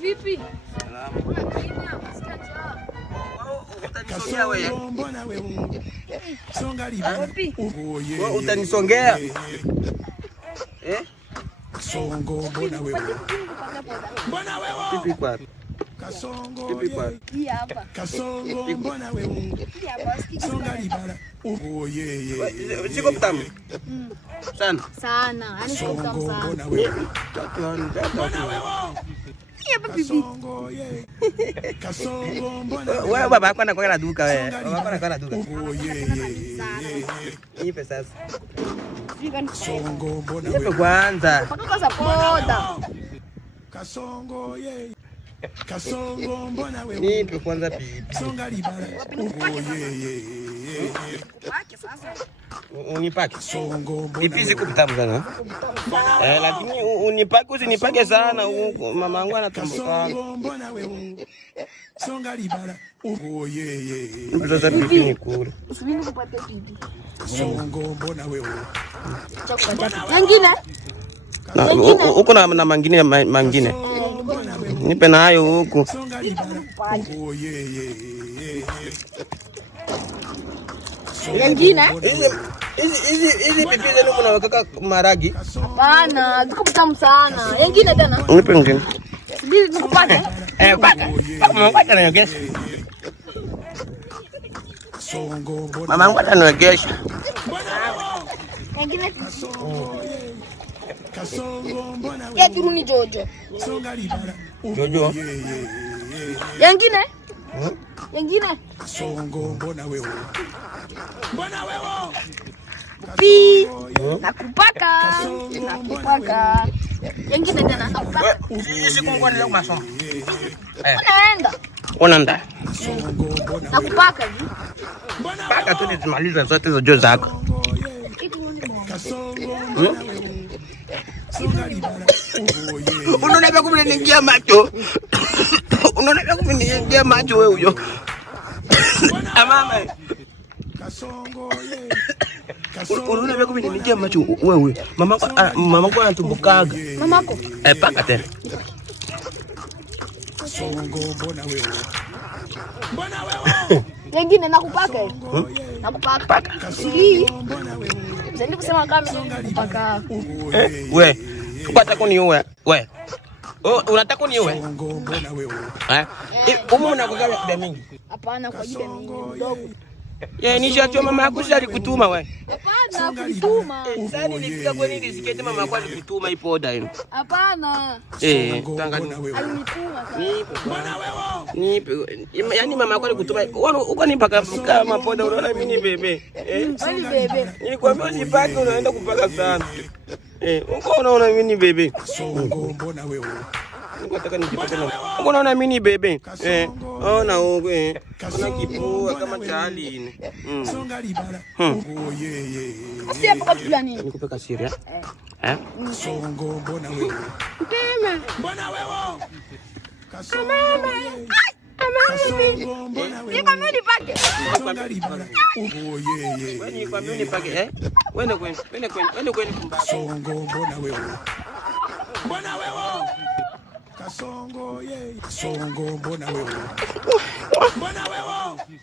Vipi? Salama. Utanisongea wewe. Mbona wewe? Songa liba. Wewe utanisongea? Songo mbona wewe? Mbona wewe? Pipi kwa. Kasongo. Pipi kwa. Hii hapa. Kasongo mbona wewe? Hii hapa sikiki. Songa liba. Siko mtamu. Sana. Sana. Yaani siko mtamu sana. Mbona wewe? Mbona wewe? Hapa pipi. Kasongo mbona wewe? Wewe baba yako anakuwa na duka wewe. Baba yako anakuwa na duka. Nipe sasa. Kasongo mbona Nipe wewe? kwanza. Paka sapoda. Kasongo Kasongo mbona wewe? Nipe kwanza pipi. Songa liba. Pake sasa. Unipake. Songo Pipi siku mtamu sana. Lakini unipake usinipake sana. Mama yangu anatumbuka. Kasongo mbona wewe? Songa liba. Sasa pipi ni kula. Usubiri kupata pipi. Songo mbona wewe? Nyingine? Huko na mangine. Nipe na hayo huko. Songa liba. Nyingine? Hizi pipi zenu mnaweka maragi? Hapana, ziko mtamu sana. Nyingine tena? Nipe nyingine. Subiri nikupate. Paka. Paka na yogesha. Songo mbona Mama yangu ataniwegesha. Nyingine? Kasongo mbona wewe? Ya turuni Jojo. Songa liba. Jojo. Nyingine? Nyingine? Songo mbona wewe? Mbona wewe? Pi. Nakupaka. Nakupaka. Nyingine tena nakupaka. Sisi kungwa leo masomo. Unaenda? Unaenda. Songo mbona Nakupaka hivi. Paka tu nitamaliza zote hizo jojo zako. Kasongo mbona wewe? Songa liba. Unaona kama unaniingia macho. Unaona kama unaniingia macho wewe huyo. Mama. Kasongo Unaona kama unaniingia macho wewe. Mama kwa anatumbukaga. Mamako. Paka tena. Songo mbona wewe? Mbona wewe? Nyingine nakupaka hivi. Nakupaka. Paka. Hii. Mbona wewe? Sasa kusema kama nakupaka. We. Unataka kuniua? We. Unataka kuniua? Songo mbona wewe? Umu unakugawa kida mingi. Hapana, kwa jida mingi mdogo. Nishacho mama yako alikutuma we. Hapana, kutuma. Sasa nilifika kwenye disiketi mama yako alikutuma ipo order hiyo. Hapana. Mbona wewe? Alinituma sana. Nipe. Yaani mama yako alikutuma. Uko nipaka kama poda unaona mimi ni bebe. Bali bebe. Nilikwambia usipake unaenda kupaka sana. Uko unaona mimi ni bebe. Songo mbona wewe? Nataka nijipake na. Uko unaona mimi ni bebe. Ona huko Kuna kipua kama chali. Songa liba. Asi hapa kwa nini? Nikupe kasiri Songo mbona wewe? Mama. Mbona wewe? Kasongo. Mama. Mbona wewe? Niko mimi nipake. Songa liba. Wewe ni kwa mimi nipake Wende kweni kumba. Songo mbona wewe? Mbona wewe? Kasongo Songo mbona wewe? Mbona wewe?